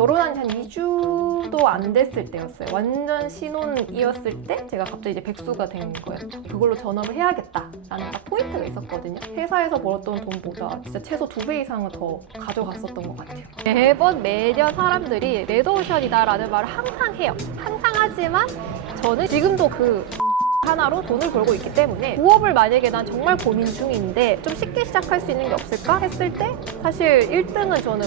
결혼한 지 한 2주도 안 됐을 때였어요. 완전 신혼이었을 때 제가 갑자기 이제 백수가 된 거였죠. 그걸로 전업을 해야겠다라는 딱 포인트가 있었거든요. 회사에서 벌었던 돈보다 진짜 최소 2배 이상은 더 가져갔었던 것 같아요. 매년 사람들이 레드오션이다라는 말을 항상 해요. 항상 하지만 저는 지금도 그 하나로 돈을 벌고 있기 때문에 부업을 만약에 난 정말 고민 중인데 좀 쉽게 시작할 수 있는 게 없을까 했을 때 사실 1등은 저는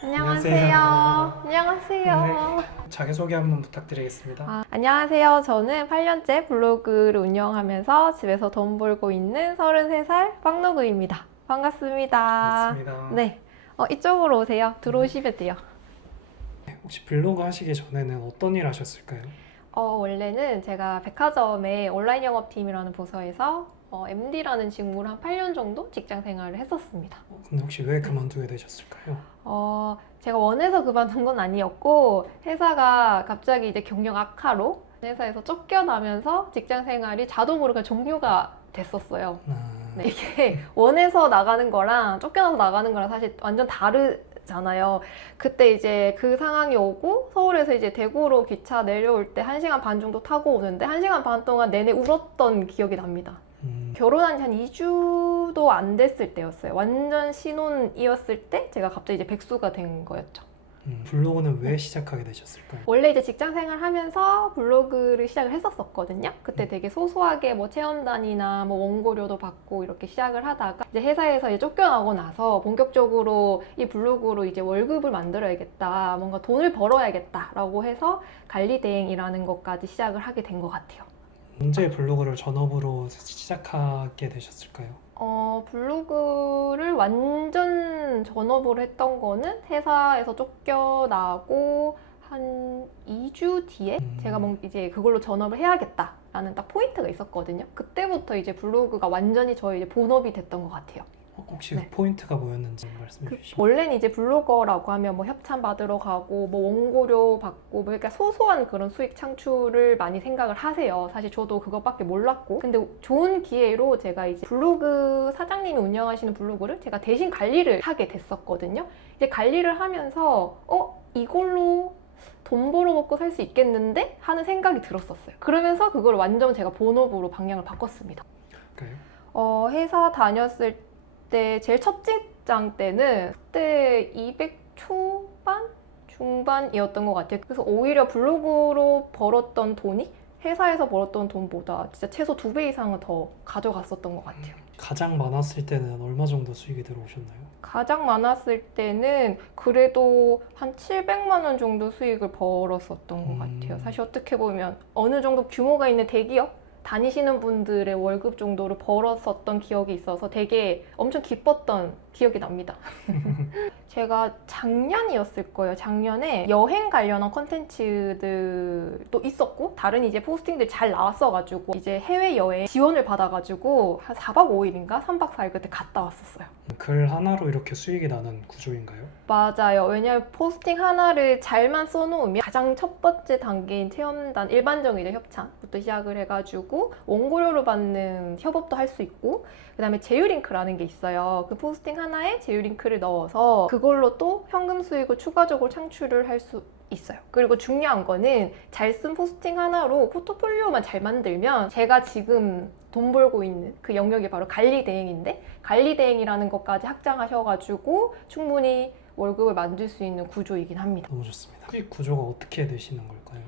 안녕하세요. 안녕하세요. 자기소개 한번 부탁드리겠습니다. 안녕하세요. 저는 8년째 블로그를 운영하면서 집에서 돈 벌고 있는 33살 빵누구입니다. 반갑습니다. 반갑습니다. 네, 이쪽으로 오세요. 들어오시면 돼요. 혹시 블로그 하시기 전에는 어떤 일 하셨을까요? 원래는 제가 백화점의 온라인 영업팀이라는 부서에서 MD라는 직무를 한 8년 정도 직장 생활을 했었습니다. 근데 혹시 왜 그만두게 되셨을까요? 제가 원해서 그만둔 건 아니었고 회사가 갑자기 이제 경영 악화로 회사에서 쫓겨나면서 직장 생활이 자동으로 그냥 종료가 됐었어요. 네, 이게 원해서 나가는 거랑 쫓겨나서 나가는 거랑 사실 완전 다르잖아요. 그때 이제 그 상황이 오고 서울에서 이제 대구로 기차 내려올 때 1시간 반 정도 타고 오는데 1시간 반 동안 내내 울었던 기억이 납니다. 결혼한 지 한 2주도 안 됐을 때였어요. 완전 신혼이었을 때 제가 갑자기 이제 백수가 된 거였죠. 블로그는 왜 시작하게 되셨을까요? 원래 이제 직장 생활 하면서 블로그를 시작을 했었거든요. 그때 되게 소소하게 뭐 체험단이나 뭐 원고료도 받고 이렇게 시작을 하다가 이제 회사에서 이제 쫓겨나고 나서 본격적으로 이 블로그로 이제 월급을 만들어야겠다, 뭔가 돈을 벌어야겠다라고 해서 관리대행이라는 것까지 시작을 하게 된 것 같아요. 언제 블로그를 전업으로 시작하게 되셨을까요? 블로그를 완전 전업으로 했던 거는 회사에서 쫓겨나고 한 2주 뒤에 제가 이제 그걸로 전업을 해야겠다라는 딱 포인트가 있었거든요. 그때부터 이제 블로그가 완전히 저희 이제 본업이 됐던 것 같아요. 혹시 네. 그 포인트가 뭐였는지 말씀해 주시면. 원래는 이제 블로거라고 하면 뭐 협찬 받으러 가고 뭐 원고료 받고 뭐 그러니까 소소한 그런 수익 창출을 많이 생각을 하세요. 사실 저도 그것밖에 몰랐고 근데 좋은 기회로 제가 이제 블로그 사장님이 운영하시는 블로그를 제가 대신 관리를 하게 됐었거든요. 이제 관리를 하면서 이걸로 돈 벌어먹고 살 수 있겠는데? 하는 생각이 들었었어요. 그러면서 그걸 완전 제가 본업으로 방향을 바꿨습니다. 회사 다녔을 때 제일 첫 직장 때는 그때 200 초반? 중반이었던 것 같아요. 그래서 오히려 블로그로 벌었던 돈이 회사에서 벌었던 돈보다 진짜 최소 2배 이상은 더 가져갔었던 것 같아요. 가장 많았을 때는 얼마 정도 수익이 들어오셨나요? 가장 많았을 때는 그래도 한 700만 원 정도 수익을 벌었었던 것 같아요. 사실 어떻게 보면 어느 정도 규모가 있는 대기업 다니시는 분들의 월급 정도를 벌었었던 기억이 있어서 되게 엄청 기뻤던 기억이 납니다. 제가 작년이었을 거예요. 작년에 여행 관련한 컨텐츠들도 있었고 다른 이제 포스팅들 잘 나왔어가지고 이제 해외여행 지원을 받아가지고 한 4박 5일인가 3박 4일 그때 갔다 왔었어요. 글 하나로 이렇게 수익이 나는 구조인가요? 맞아요. 왜냐하면 포스팅 하나를 잘만 써놓으면 가장 첫 번째 단계인 체험단 일반적인 이제 협찬부터 시작을 해가지고 원고료로 받는 협업도 할 수 있고 그 다음에 제휴링크라는 게 있어요. 그 포스팅 하나에 제휴링크를 넣어서 그걸로 또 현금 수익을 추가적으로 창출을 할 수 있어요. 그리고 중요한 거는 잘 쓴 포스팅 하나로 포트폴리오만 잘 만들면 제가 지금 돈 벌고 있는 그 영역이 바로 관리대행인데 관리대행이라는 것까지 확장하셔가지고 충분히 월급을 만들 수 있는 구조이긴 합니다. 너무 좋습니다. 수익 구조가 어떻게 되시는 걸까요?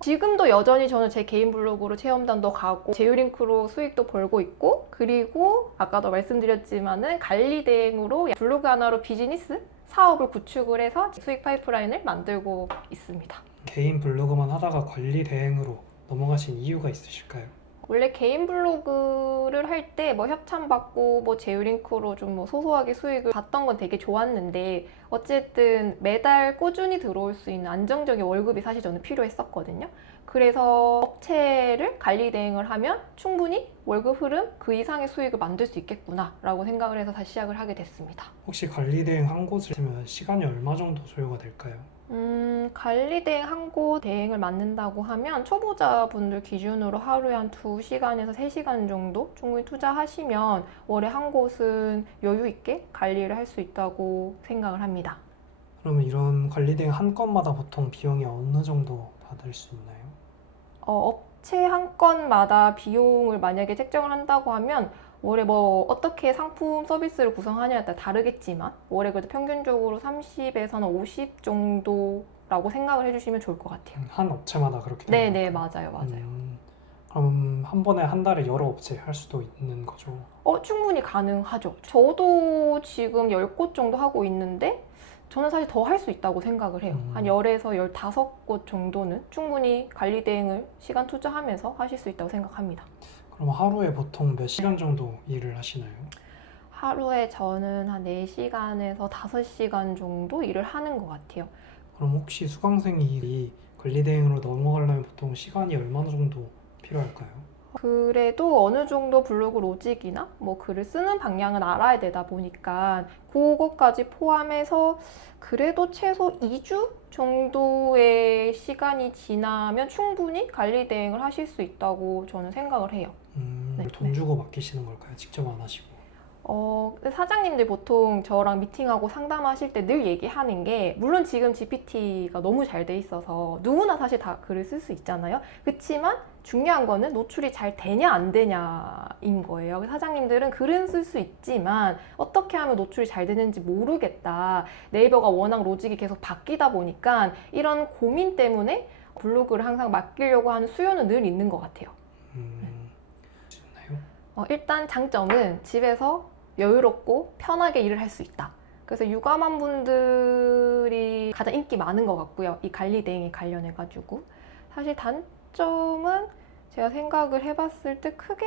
지금도 여전히 저는 제 개인 블로그로 체험단도 가고 제휴링크로 수익도 벌고 있고 그리고 아까도 말씀드렸지만은 관리대행으로 블로그 하나로 비즈니스 사업을 구축을 해서 수익 파이프라인을 만들고 있습니다. 개인 블로그만 하다가 관리 대행으로 넘어가신 이유가 있으실까요? 원래 개인 블로그를 할 때 뭐 협찬 받고 뭐 제휴링크로 좀 뭐 소소하게 수익을 봤던 건 되게 좋았는데 어쨌든 매달 꾸준히 들어올 수 있는 안정적인 월급이 사실 저는 필요했었거든요. 그래서 업체를 관리 대행을 하면 충분히 월급 흐름 그 이상의 수익을 만들 수 있겠구나 라고 생각을 해서 다시 시작을 하게 됐습니다. 혹시 관리 대행 한 곳을 하면 시간이 얼마 정도 소요가 될까요? 관리 대행 한 곳 대행을 맡는다고 하면 초보자분들 기준으로 하루에 한 2시간에서 3시간 정도 충분히 투자하시면 월에 한 곳은 여유 있게 관리를 할 수 있다고 생각을 합니다. 그러면 이런 관리 대행 한 건마다 보통 비용이 어느 정도 받을 수 있나요? 업체 한 건마다 비용을 만약에 책정을 한다고 하면 월에 뭐 어떻게 상품 서비스를 구성하냐에 따라 다르겠지만 월에 그래도 평균적으로 30에서는 50 정도라고 생각을 해주시면 좋을 것 같아요. 한 업체마다 그렇게 되는 네네, 건가요? 맞아요. 그럼 한 번에 한 달에 여러 업체 할 수도 있는 거죠? 충분히 가능하죠. 저도 지금 10곳 정도 하고 있는데 저는 사실 더 할 수 있다고 생각을 해요. 한 10에서 15곳 정도는 충분히 관리 대행을 시간 투자하면서 하실 수 있다고 생각합니다. 그럼 하루에 보통 몇 시간 정도 일을 하시나요? 하루에 저는 한 4시간에서 5시간 정도 일을 하는 것 같아요. 그럼 혹시 수강생이 관리 대행으로 넘어가려면 보통 시간이 얼마나 정도 필요할까요? 그래도 어느 정도 블로그 로직이나 뭐 글을 쓰는 방향은 알아야 되다 보니까 그것까지 포함해서 그래도 최소 2주 정도의 시간이 지나면 충분히 관리 대행을 하실 수 있다고 저는 생각을 해요. 네, 돈 주고 맡기시는 걸까요? 직접 안 하시고? 근데 사장님들 보통 저랑 미팅하고 상담하실 때 늘 얘기하는 게 물론 지금 GPT가 너무 잘 돼 있어서 누구나 사실 다 글을 쓸 수 있잖아요. 그렇지만 중요한 거는 노출이 잘 되냐 안 되냐인 거예요. 사장님들은 글은 쓸 수 있지만 어떻게 하면 노출이 잘 되는지 모르겠다. 네이버가 워낙 로직이 계속 바뀌다 보니까 이런 고민 때문에 블로그를 항상 맡기려고 하는 수요는 늘 있는 것 같아요. 있나요? 일단 장점은 집에서 여유롭고 편하게 일을 할 수 있다. 그래서 육아만 분들이 가장 인기 많은 것 같고요. 이 관리 대행에 관련해가지고. 사실 단점은 제가 생각을 해봤을 때 크게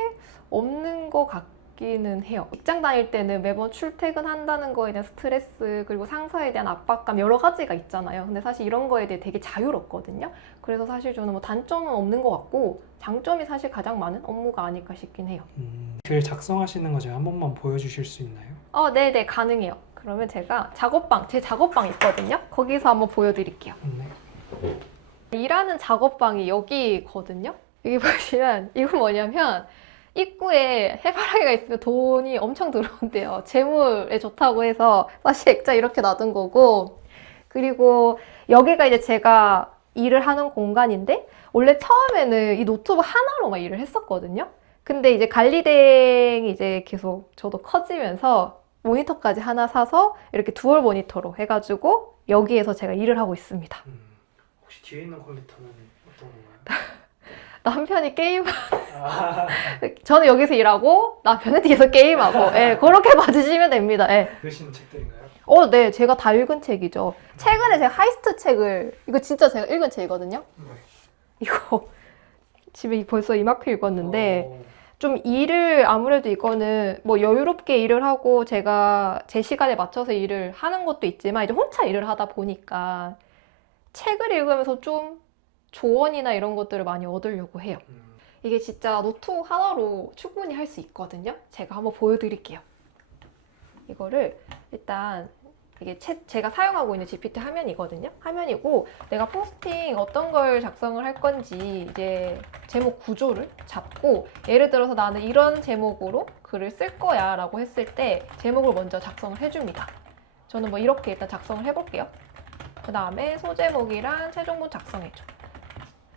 없는 것 같기는 해요. 직장 다닐 때는 매번 출퇴근한다는 거에 대한 스트레스, 그리고 상사에 대한 압박감 여러 가지가 있잖아요. 근데 사실 이런 거에 대해 되게 자유롭거든요. 그래서 사실 저는 뭐 단점은 없는 것 같고 장점이 사실 가장 많은 업무가 아닐까 싶긴 해요. 글 작성하시는 거 제가 한 번만 보여주실 수 있나요? 네네, 가능해요. 그러면 제가 제 작업방 있거든요. 거기서 한번 보여드릴게요. 네. 일하는 작업방이 여기거든요. 여기 보시면 이건 뭐냐면 입구에 해바라기가 있으면 돈이 엄청 들어온대요. 재물에 좋다고 해서 사실 액자 이렇게 놔둔 거고, 그리고 여기가 이제 제가 일을 하는 공간인데 원래 처음에는 이 노트북 하나로만 일을 했었거든요. 근데 이제 관리대행이 이제 계속 저도 커지면서 모니터까지 하나 사서 이렇게 듀얼 모니터로 해가지고 여기에서 제가 일을 하고 있습니다. 혹시 뒤에 있는 컴퓨터는 어떤 건가요? 남편이 게임, 아, 저는 여기서 일하고 남편은 뒤에서 게임하고, 예, 그렇게 봐주시면 됩니다. 예. 읽으시는 책들인가요? 네, 제가 다 읽은 책이죠. 최근에 제가 하이스트 책을, 이거 진짜 제가 읽은 책이거든요. 네. 이거 집에 벌써 이만큼 읽었는데, 좀 일을 아무래도 이거는 뭐 여유롭게 일을 하고 제가 제 시간에 맞춰서 일을 하는 것도 있지만 이제 혼자 일을 하다 보니까 책을 읽으면서 좀 조언이나 이런 것들을 많이 얻으려고 해요. 이게 진짜 노트북 하나로 충분히 할 수 있거든요. 제가 한번 보여드릴게요. 이거를 일단 이게 제가 사용하고 있는 GPT 화면이거든요. 화면이고 내가 포스팅 어떤 걸 작성을 할 건지 이제 제목 구조를 잡고 예를 들어서 나는 이런 제목으로 글을 쓸 거야 라고 했을 때 제목을 먼저 작성을 해줍니다. 저는 뭐 이렇게 일단 작성을 해볼게요. 그 다음에 소제목이랑 최종본 작성해줘.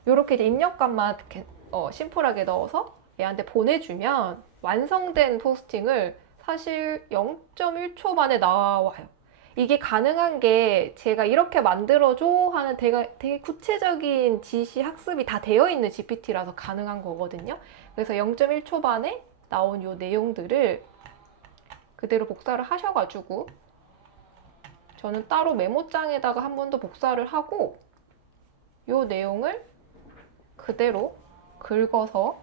이렇게 이제 입력값만 이렇게 심플하게 넣어서 얘한테 보내주면 완성된 포스팅을 사실 0.1초 만에 나와요. 이게 가능한 게 제가 이렇게 만들어줘 하는 되게 구체적인 지시 학습이 다 되어 있는 GPT라서 가능한 거거든요. 그래서 0.1초 만에 나온 요 내용들을 그대로 복사를 하셔가지고 저는 따로 메모장에다가 한 번 더 복사를 하고 요 내용을 그대로 긁어서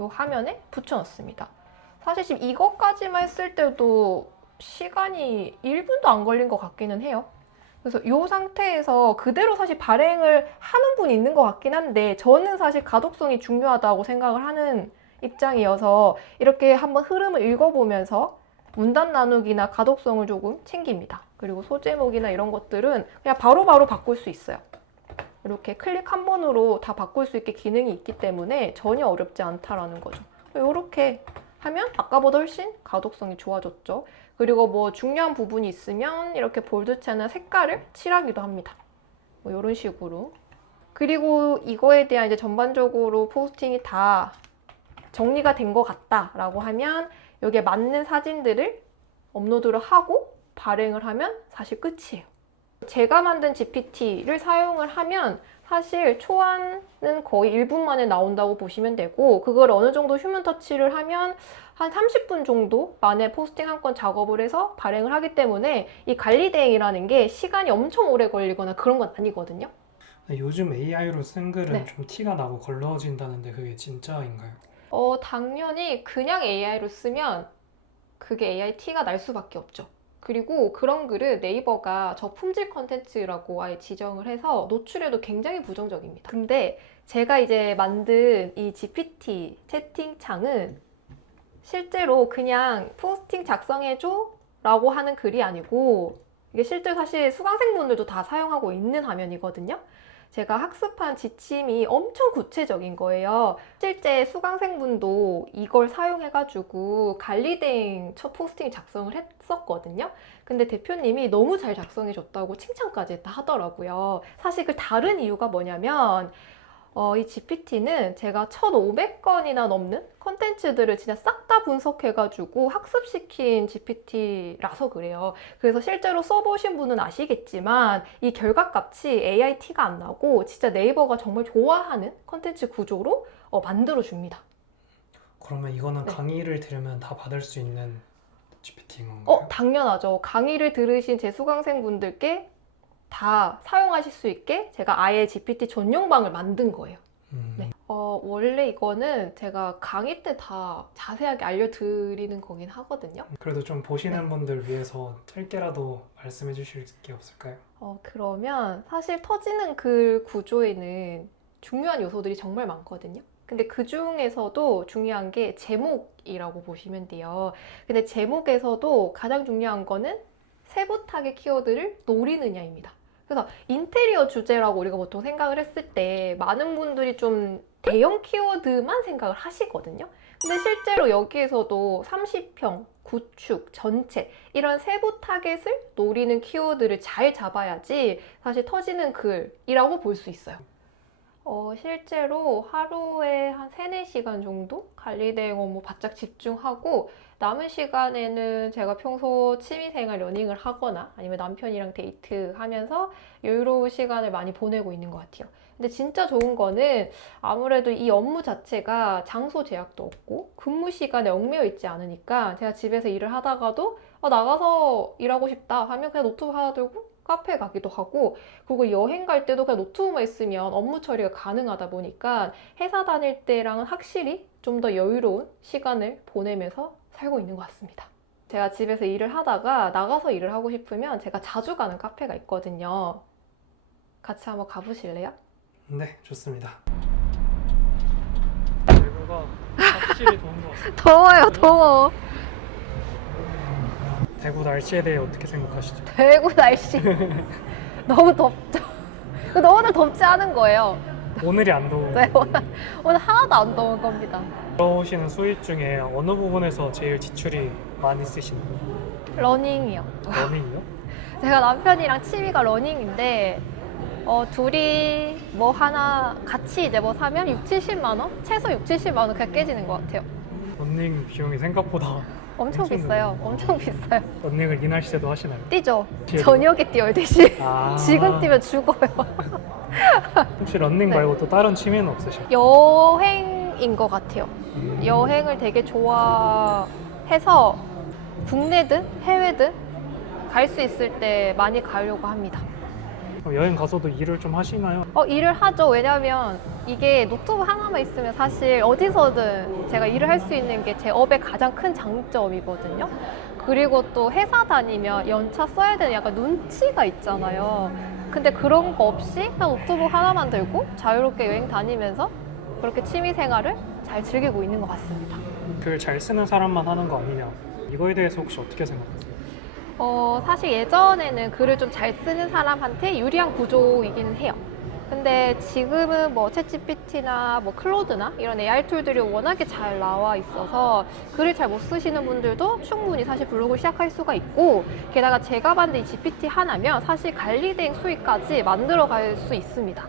요 화면에 붙여넣습니다. 사실 지금 이것까지만 했을 때도 시간이 1분도 안 걸린 것 같기는 해요. 그래서 이 상태에서 그대로 사실 발행을 하는 분이 있는 것 같긴 한데 저는 사실 가독성이 중요하다고 생각을 하는 입장이어서 이렇게 한번 흐름을 읽어보면서 문단 나누기나 가독성을 조금 챙깁니다. 그리고 소제목이나 이런 것들은 그냥 바로바로 바꿀 수 있어요. 이렇게 클릭 한 번으로 다 바꿀 수 있게 기능이 있기 때문에 전혀 어렵지 않다라는 거죠. 이렇게 하면 아까보다 훨씬 가독성이 좋아졌죠. 그리고 뭐 중요한 부분이 있으면 이렇게 볼드체나 색깔을 칠하기도 합니다. 뭐 이런 식으로. 그리고 이거에 대한 이제 전반적으로 포스팅이 다 정리가 된 것 같다라고 하면 여기에 맞는 사진들을 업로드를 하고 발행을 하면 사실 끝이에요. 제가 만든 GPT를 사용을 하면 사실 초안은 거의 1분 만에 나온다고 보시면 되고, 그걸 어느 정도 휴먼 터치를 하면 한 30분 정도 만에 포스팅 한 건 작업을 해서 발행을 하기 때문에 이 관리 대행이라는 게 시간이 엄청 오래 걸리거나 그런 건 아니거든요. 요즘 AI로 쓴 글은 네. 좀 티가 나고 걸러진다는데 그게 진짜인가요? 당연히 그냥 AI로 쓰면 그게 AI 티가 날 수밖에 없죠. 그리고 그런 글을 네이버가 저품질 컨텐츠라고 아예 지정을 해서 노출에도 굉장히 부정적입니다. 근데 제가 이제 만든 이 GPT 채팅창은 실제로 그냥 포스팅 작성해줘 라고 하는 글이 아니고, 이게 실제로 사실 수강생분들도 다 사용하고 있는 화면이거든요. 제가 학습한 지침이 엄청 구체적인 거예요. 실제 수강생분도 이걸 사용해가지고 관리대행 첫 포스팅 작성을 했었거든요. 근데 대표님이 너무 잘 작성해줬다고 칭찬까지 하더라고요. 사실 그 다른 이유가 뭐냐면 이 GPT는 제가 1,500건이나 넘는 컨텐츠들을 진짜 싹 다 분석해가지고 학습시킨 GPT라서 그래요. 그래서 실제로 써보신 분은 아시겠지만 이 결과값이 AI 티가 안 나고 진짜 네이버가 정말 좋아하는 컨텐츠 구조로 만들어줍니다. 그러면 이거는 네. 강의를 들으면 다 받을 수 있는 GPT인 건가요? 당연하죠. 강의를 들으신 제 수강생분들께 다 사용하실 수 있게 제가 아예 GPT 전용방을 만든 거예요. 네. 원래 이거는 제가 강의 때 다 자세하게 알려드리는 거긴 하거든요. 그래도 좀 보시는 분들 위해서 짧게라도 말씀해 주실 게 없을까요? 그러면 사실 터지는 글 구조에는 중요한 요소들이 정말 많거든요. 근데 그 중에서도 중요한 게 제목이라고 보시면 돼요. 근데 제목에서도 가장 중요한 거는 세부 타겟 키워드를 노리느냐입니다. 그래서 인테리어 주제라고 우리가 보통 생각을 했을 때 많은 분들이 좀 대형 키워드만 생각을 하시거든요. 근데 실제로 여기에서도 30평, 구축, 전체 이런 세부 타겟을 노리는 키워드를 잘 잡아야지 사실 터지는 글이라고 볼 수 있어요. 실제로 하루에 한 3-4시간 정도 관리대행 업무 바짝 집중하고 남은 시간에는 제가 평소 취미생활 러닝을 하거나 아니면 남편이랑 데이트하면서 여유로운 시간을 많이 보내고 있는 것 같아요. 근데 진짜 좋은 거는 아무래도 이 업무 자체가 장소 제약도 없고 근무 시간에 얽매여 있지 않으니까 제가 집에서 일을 하다가도 나가서 일하고 싶다 하면 그냥 노트북 하나 들고 카페에 가기도 하고, 그리고 여행 갈 때도 그냥 노트북만 있으면 업무 처리가 가능하다 보니까 회사 다닐 때랑은 확실히 좀 더 여유로운 시간을 보내면서 살고 있는 것 같습니다. 제가 집에서 일을 하다가 나가서 일을 하고 싶으면 제가 자주 가는 카페가 있거든요. 같이 한번 가보실래요? 네, 좋습니다. 대구가 확실히 좋은 것 같습니다. 더워요, 더워. 대구 날씨에 대해 어떻게 생각하시죠? 대구 날씨 너무 덥죠? 근데 오늘 덥지 않은 거예요. 오늘이 안 더운 네, 오늘 하나도 안 더운 겁니다. 들어오시는 수입 중에 어느 부분에서 제일 지출이 많이 쓰시나요? 러닝이요. 러닝이요? 제가 남편이랑 취미가 러닝인데 둘이 뭐 하나 같이 이제 뭐 사면 6-70만 원? 최소 6-70만 원 그냥 깨지는 것 같아요. 러닝 비용이 생각보다 엄청 엄청 비싸요. 드네요. 엄청 비싸요. 러닝을 이 날씨에도 하시나요? 뛰죠. 뛰어요? 저녁에 뛰어야되지. 아. 지금 뛰면 죽어요. 혹시 러닝 네. 말고 또 다른 취미는 없으실까요? 여행인 것 같아요. 여행을 되게 좋아해서 국내든 해외든 갈 수 있을 때 많이 가려고 합니다. 여행 가서도 일을 좀 하시나요? 일을 하죠. 왜냐면 이게 노트북 하나만 있으면 사실 어디서든 제가 일을 할 수 있는 게 제 업의 가장 큰 장점이거든요. 그리고 또 회사 다니면 연차 써야 되는 약간 눈치가 있잖아요. 근데 그런 거 없이 그냥 노트북 하나만 들고 자유롭게 여행 다니면서 그렇게 취미 생활을 잘 즐기고 있는 것 같습니다. 글 잘 쓰는 사람만 하는 거 아니냐, 이거에 대해서 혹시 어떻게 생각하세요? 사실 예전에는 글을 좀 잘 쓰는 사람한테 유리한 구조이기는 해요. 근데 지금은 뭐 챗GPT나 뭐 클로드나 이런 AI 툴들이 워낙에 잘 나와 있어서 글을 잘 못 쓰시는 분들도 충분히 사실 블로그를 시작할 수가 있고, 게다가 제가 만든 이 GPT 하나면 사실 관리된 수익까지 만들어 갈 수 있습니다.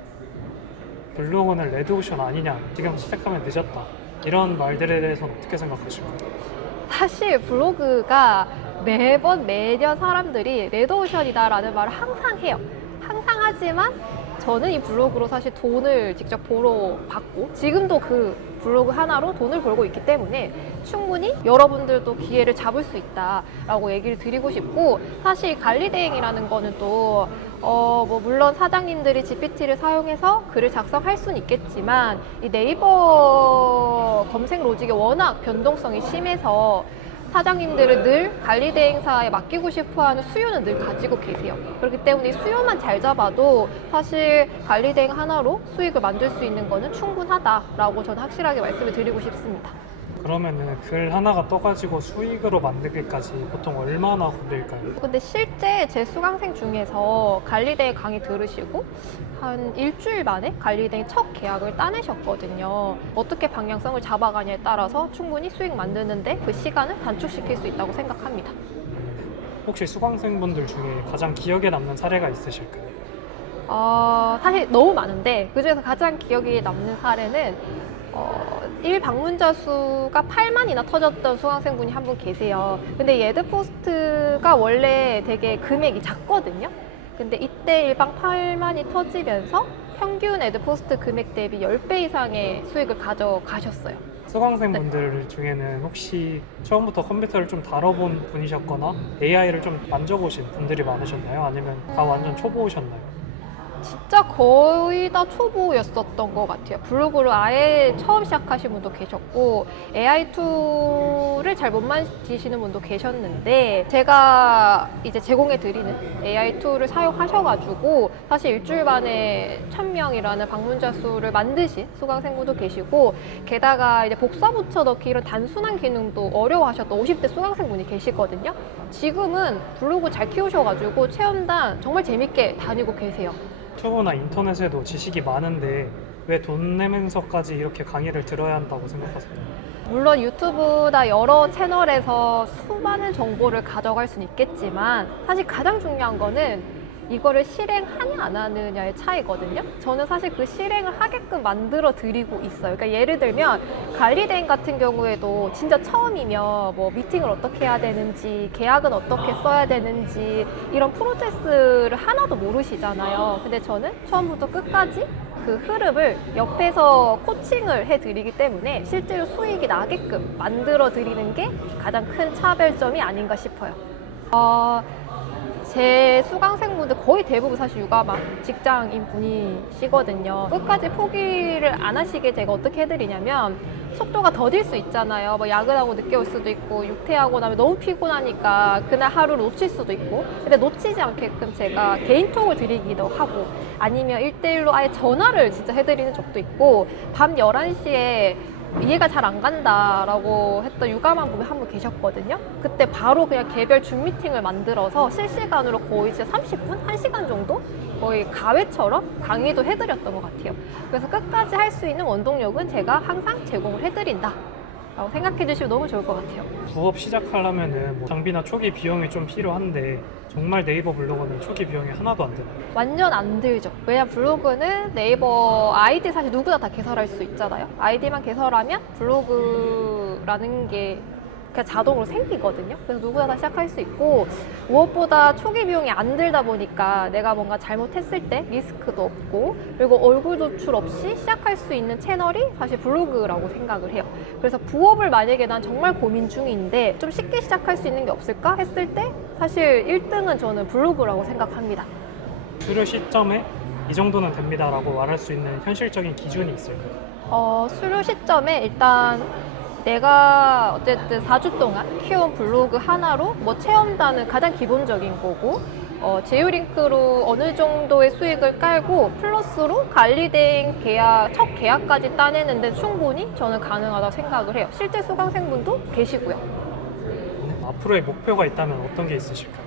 블로그는 레드오션 아니냐, 지금 시작하면 늦었다, 이런 말들에 대해서는 어떻게 생각하실까요? 사실 블로그가 매년 사람들이 레드오션이다라는 말을 항상 해요. 항상 하지만 저는 이 블로그로 사실 돈을 직접 보러 받고 지금도 그 블로그 하나로 돈을 벌고 있기 때문에 충분히 여러분들도 기회를 잡을 수 있다라고 얘기를 드리고 싶고, 사실 관리대행이라는 거는 또 뭐 물론 사장님들이 GPT를 사용해서 글을 작성할 수는 있겠지만 이 네이버 검색 로직이 워낙 변동성이 심해서 사장님들은 늘 관리대행사에 맡기고 싶어하는 수요는 늘 가지고 계세요. 그렇기 때문에 수요만 잘 잡아도 사실 관리대행 하나로 수익을 만들 수 있는 거는 충분하다라고 저는 확실하게 말씀을 드리고 싶습니다. 그러면은 글 하나가 떠가지고 수익으로 만들기까지 보통 얼마나 걸릴까요? 근데 실제 제 수강생 중에서 관리대행 강의 들으시고 한 일주일 만에 관리대행 첫 계약을 따내셨거든요. 어떻게 방향성을 잡아가냐에 따라서 충분히 수익 만드는데 그 시간을 단축시킬 수 있다고 생각합니다. 혹시 수강생분들 중에 가장 기억에 남는 사례가 있으실까요? 사실 너무 많은데 그중에서 가장 기억에 남는 사례는 1방문자 수가 8만이나 터졌던 수강생분이 한 분 계세요. 근데 예드포스트가 원래 되게 금액이 작거든요. 근데 이때 1방 8만이 터지면서 평균 예드포스트 금액 대비 10배 이상의 수익을 가져가셨어요. 수강생분들 중에는 혹시 처음부터 컴퓨터를 좀 다뤄본 분이셨거나 AI를 좀 만져보신 분들이 많으셨나요? 아니면 다 완전 초보셨나요? 진짜 거의 다 초보였었던 것 같아요. 블로그를 아예 처음 시작하신 분도 계셨고 AI 툴을 잘 못 만지시는 분도 계셨는데, 제가 이제 제공해 드리는 AI 툴을 사용하셔가지고 사실 일주일 만에 1000명이라는 방문자 수를 만드신 수강생분도 계시고, 게다가 이제 복사 붙여넣기 이런 단순한 기능도 어려워하셨던 50대 수강생분이 계시거든요. 지금은 블로그 잘 키우셔가지고 체험단 정말 재밌게 다니고 계세요. 유튜브나 인터넷에도 지식이 많은데 왜 돈 내면서까지 이렇게 강의를 들어야 한다고 생각하세요? 물론 유튜브나 여러 채널에서 수많은 정보를 가져갈 수는 있겠지만 사실 가장 중요한 거는 이거를 실행하냐 안 하느냐의 차이거든요. 저는 사실 그 실행을 하게끔 만들어 드리고 있어요. 그러니까 예를 들면 관리대행 같은 경우에도 진짜 처음이면 뭐 미팅을 어떻게 해야 되는지, 계약은 어떻게 써야 되는지 이런 프로세스를 하나도 모르시잖아요. 근데 저는 처음부터 끝까지 그 흐름을 옆에서 코칭을 해드리기 때문에 실제로 수익이 나게끔 만들어 드리는 게 가장 큰 차별점이 아닌가 싶어요. 제 수강생분들 거의 대부분 사실 육아만 직장인 분이시거든요. 끝까지 포기를 안 하시게 제가 어떻게 해드리냐면, 속도가 더딜 수 있잖아요. 뭐 야근하고 늦게 올 수도 있고 육퇴하고 나면 너무 피곤하니까 그날 하루를 놓칠 수도 있고, 근데 놓치지 않게끔 제가 개인톡을 드리기도 하고 아니면 1대1로 아예 전화를 진짜 해드리는 적도 있고, 밤 11시에 이해가 잘 안 간다라고 했던 육아만 보면 한 분 계셨거든요. 그때 바로 그냥 개별 줌 미팅을 만들어서 실시간으로 거의 진짜 30분? 1시간 정도? 거의 가회처럼 강의도 해드렸던 것 같아요. 그래서 끝까지 할 수 있는 원동력은 제가 항상 제공을 해드린다 라고 생각해 주시면 너무 좋을 것 같아요. 부업 시작하려면은 뭐 장비나 초기 비용이 좀 필요한데 정말 네이버 블로그는 초기 비용이 하나도 안 드나요? 완전 안 들죠. 왜냐면 블로그는 네이버 아이디 사실 누구나 다 개설할 수 있잖아요. 아이디만 개설하면 블로그라는 게 그냥 자동으로 생기거든요. 그래서 누구나 다 시작할 수 있고, 무엇보다 초기 비용이 안 들다 보니까 내가 뭔가 잘못했을 때 리스크도 없고, 그리고 얼굴 노출 없이 시작할 수 있는 채널이 사실 블로그라고 생각을 해요. 그래서 부업을 만약에 난 정말 고민 중인데 좀 쉽게 시작할 수 있는 게 없을까 했을 때 사실 1등은 저는 블로그라고 생각합니다. 수료 시점에 이 정도는 됩니다라고 말할 수 있는 현실적인 기준이 있을까요? 수료 시점에 일단 내가 어쨌든 4주 동안 키운 블로그 하나로 뭐 체험단은 가장 기본적인 거고, 제휴링크로 어느 정도의 수익을 깔고 플러스로 관리대행 계약, 첫 계약까지 따내는데 충분히 저는 가능하다고 생각을 해요. 실제 수강생분도 계시고요. 앞으로의 목표가 있다면 어떤 게 있으실까요?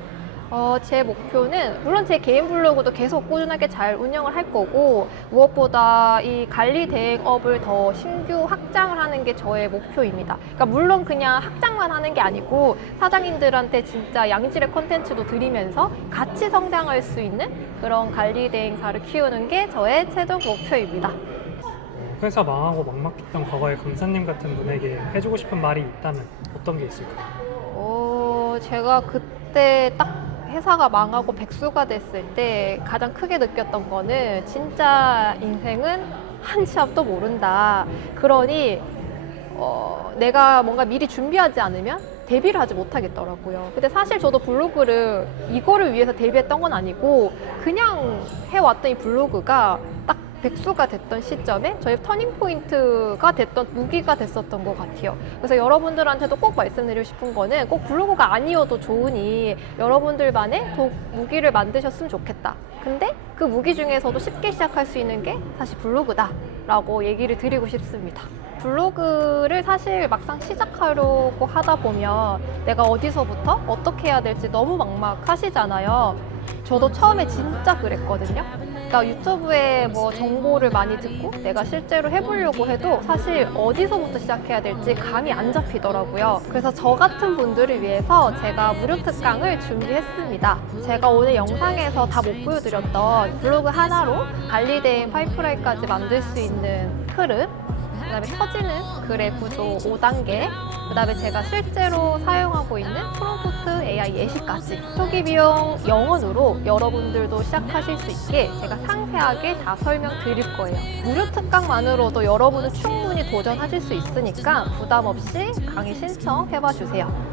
제 목표는 물론 제 개인 블로그도 계속 꾸준하게 잘 운영을 할 거고 무엇보다 이 관리 대행업을 더 신규 확장을 하는 게 저의 목표입니다. 그러니까 물론 그냥 확장만 하는 게 아니고 사장님들한테 진짜 양질의 콘텐츠도 드리면서 같이 성장할 수 있는 그런 관리 대행사를 키우는 게 저의 최종 목표입니다. 회사 망하고 막막했던 과거의 강사님 같은 분에게 해주고 싶은 말이 있다면 어떤 게 있을까요? 제가 그때 딱 회사가 망하고 백수가 됐을 때 가장 크게 느꼈던 거는 진짜 인생은 한 치 앞도 모른다. 그러니 내가 뭔가 미리 준비하지 않으면 데뷔를 하지 못하겠더라고요. 근데 사실 저도 블로그를 이거를 위해서 데뷔했던 건 아니고 그냥 해왔던 이 블로그가 딱 백수가 됐던 시점에 저희 터닝포인트가 됐던 무기가 됐었던 것 같아요. 그래서 여러분들한테도 꼭 말씀드리고 싶은 거는 꼭 블로그가 아니어도 좋으니 여러분들만의 무기를 만드셨으면 좋겠다. 근데 그 무기 중에서도 쉽게 시작할 수 있는 게 사실 블로그다 라고 얘기를 드리고 싶습니다. 블로그를 사실 막상 시작하려고 하다 보면 내가 어디서부터 어떻게 해야 될지 너무 막막하시잖아요. 저도 처음에 진짜 그랬거든요. 그러니까 유튜브에 뭐 정보를 많이 듣고 내가 실제로 해보려고 해도 사실 어디서부터 시작해야 될지 감이 안 잡히더라고요. 그래서 저 같은 분들을 위해서 제가 무료 특강을 준비했습니다. 제가 오늘 영상에서 다 못 보여드렸던 블로그 하나로 관리된 파이프라인까지 만들 수 있는 흐름, 그 다음에 터지는 글의 구조 5단계, 그 다음에 제가 실제로 사용하고 있는 프롬프트 AI 예시까지 초기 비용 0원으로 여러분들도 시작하실 수 있게 제가 상세하게 다 설명드릴 거예요. 무료 특강만으로도 여러분은 충분히 도전하실 수 있으니까 부담 없이 강의 신청해봐 주세요.